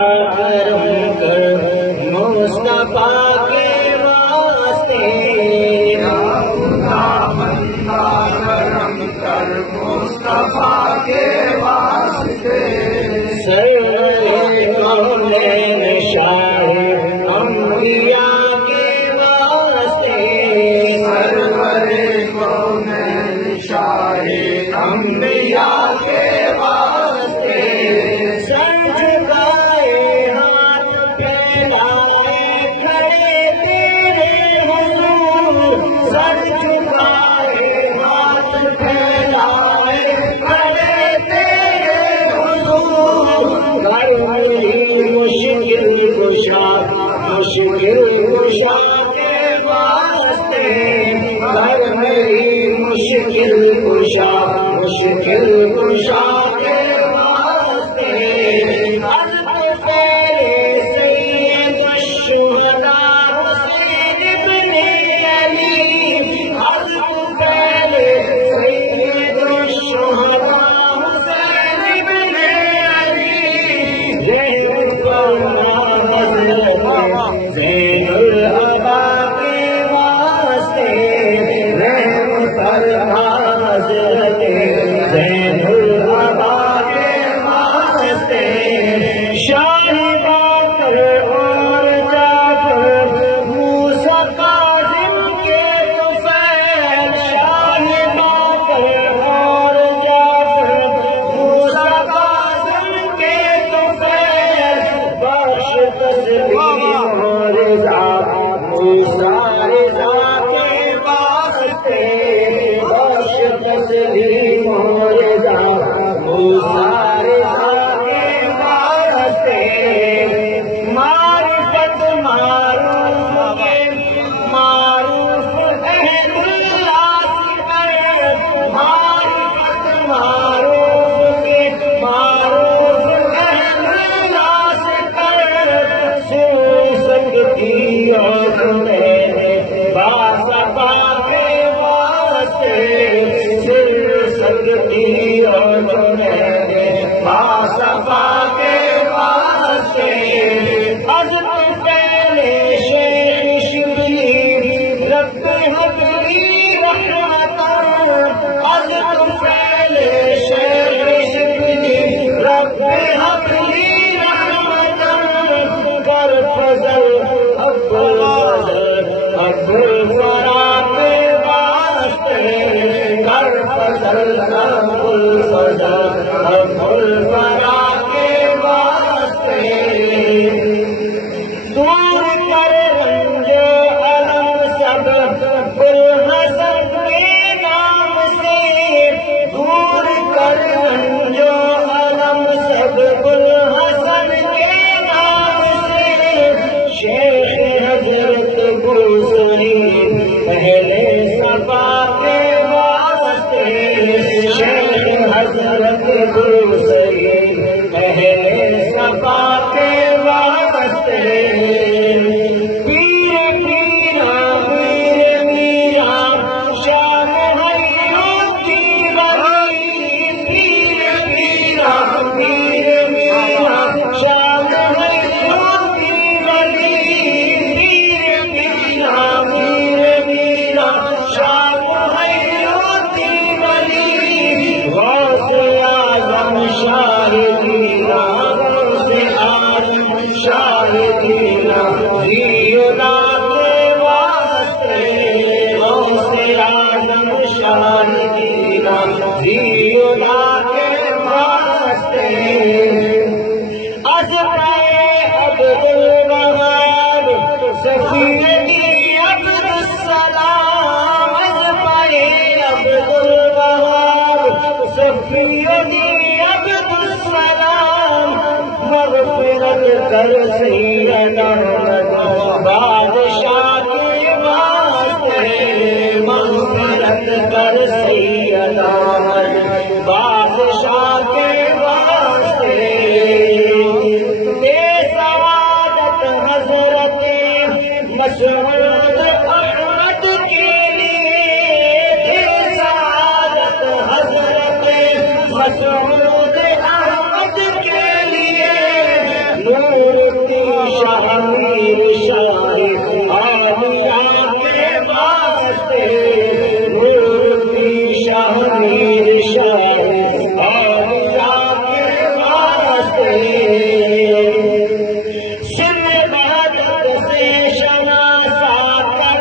کرم کر مصطفیٰ کے واسطے، بندہ کرم کر مصطفیٰ کے واسطے، سرور کونین شاہ انبیاء کے واسطے، سرور کونین شاہ انبیاء کے واسطے، سر جھکائے ہاتھ پھیلائے کھڑے تیرے حضور، سر جھکائے ہاتھ پھیلائے کھڑے تیرے حضور، کر میری مشکل کشا کے واسطے، کر میری مشکل کشا کے واسطے، حضرت پہلے سید الشہداء حسین ابن علی، حضرت پہلے سید الشہداء حسین ابن علی، زین العبا کے واسطے، رحمت حضرت زین العبا کے واسطے، شاہ باقر اور جعفر موسیٰ کاظم کے طفیل، شاہ باقر اور جعفر موسیٰ کاظم کے طفیل، بخش تسلیم رضا موسیٰ رضا کے واسطے، بخش تسلیم رضا موسیٰ رضا کے واسطے، معرفت معروف کے معروف اہل اللہ سے، معرفت معروف کے معروف اہل اللہ سے، سن سکتی اور تمہیں باصفا کے واسطے، سن سکتی اور تمہیں باصفا کے واسطے، حضرت پہلے شیخ شبلی رب حبلی رحمتاً، حضرت پہلے شیخ شبلی رب حبلی رحمتاً، کر فضل ابو الفرا کے واسطے، کر فضل ابو الفرا کے واسطے، دور کر رنج علم سب الحسن کے نام سے، دور کر رنج علم سب الحسن کے نام سے، شیخ حضرت بوسری پہلے صفا کے واسطے، شیخ حضرت بوسری پہلے صفا کے واسطے، پیر پیرا میر میرا شام حیوں کی ولی، پیر پیرا میر میرا شام حیوں کی ولی، پیر پیرا میر میرا شام حیوں کی ولی، غوث اعظم شاہ دینا، غوث اعظم شاہ دینا، زینا کے واسطے، غوث اعظم شاہ دینا، زینا کے واسطے، ازمائے عبد الوہاب سفیدی عبد السلام، ازمائے عبد الوہاب سفیدی عبد السلام، مغفرت کر سیدنا بادشاہ کے واسطے، مغفرت کر سیدنا بادشاہ کے واسطے، بے سعادت حضرت مسعود احمد کے لیے، بے سعادت حضرت مسعود احمد کے لیے، شاہیر شاہ آمینہ کے واسطے مورتی شاہیر شاہ آمینہ کے واسطے سر بہادر سے شناسا کر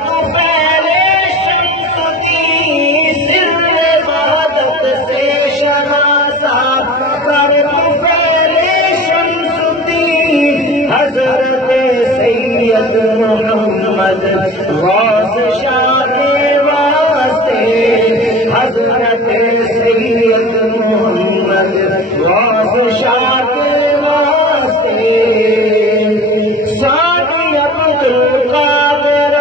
تو پہلے شمس دی سر بہادر سے شناسا کر تو پہلے شمس دی حضرت سید محمد غوث شاہ کے واسطے حضرت سید محمد غوث شاہ کے واسطے ساقی عبد القادر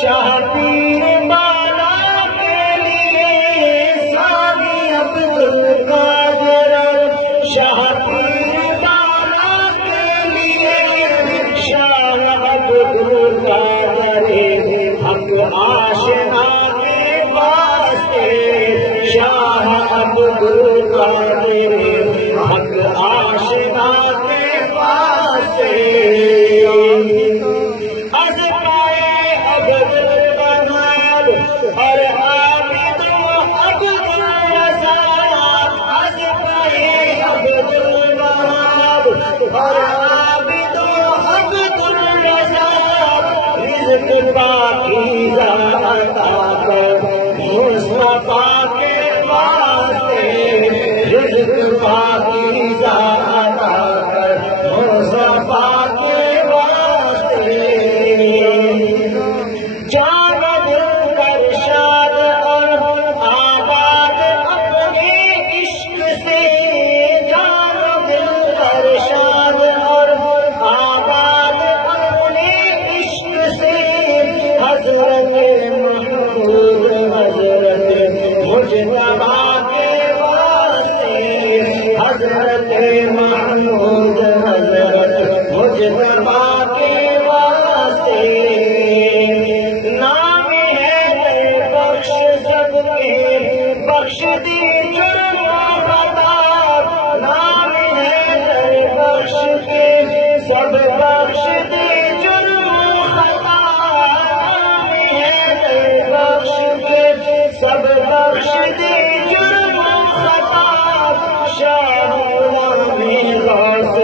شاہ پیر بالا کے لیے ساقی عبد القادر شاہ پیر بالا کے لیے شاہ عبد القادر حق آشنا کے واسطے شاہ عبد القادر حق آشنا کے واسطے از پائے عبد القمال اور عابد و عبد الرضا از پائے عبد الوہاب اور عابد و عبد الرضا رزق پاکیزہ عطا کر مصطفیٰ کے واسطے رزق پاکیزہ عطا کر مصطفیٰ کے واسطے جان دل کر شاد اور آباد اپنے عشق سے جان دل کر شاد اور آباد اپنے عشق سے حضرت محمود حضرت مجتبیٰ کے واسطے حضرت محمود حضرت مجتبیٰ کے واسطے نام ہے بخش سب کے بخش دی جرم و خطا نام ہے بخش کے سب بخش دی جرم و خطا نام ہے بخش کے سب بخش دی جرم و خطا شاہ غلام غوث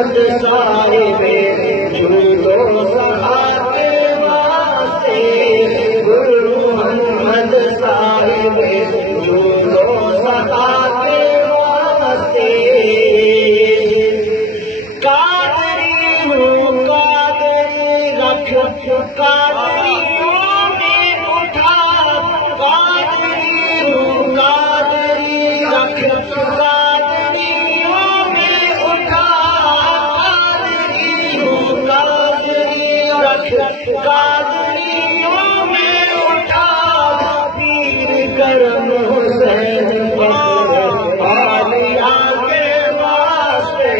محمد صاحب جود و سخا کے واسطے، گل محمد صاحب جود و سخا کے واسطے، قادری ہوں قادری رکھ قادریوں میں اٹھا، قادری ہوں قادری رکھ قادریوں میں اٹھا، قادری ہوں قادری رکھ قادریوں میں اٹھا، پیر کرم حسین فخر عالیہ کے واسطے،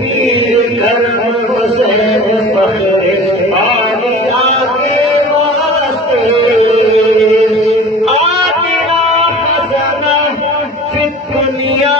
پیر کرم حسین فخر عالیہ کے واسطے، آتنا حسنا فی الدنیا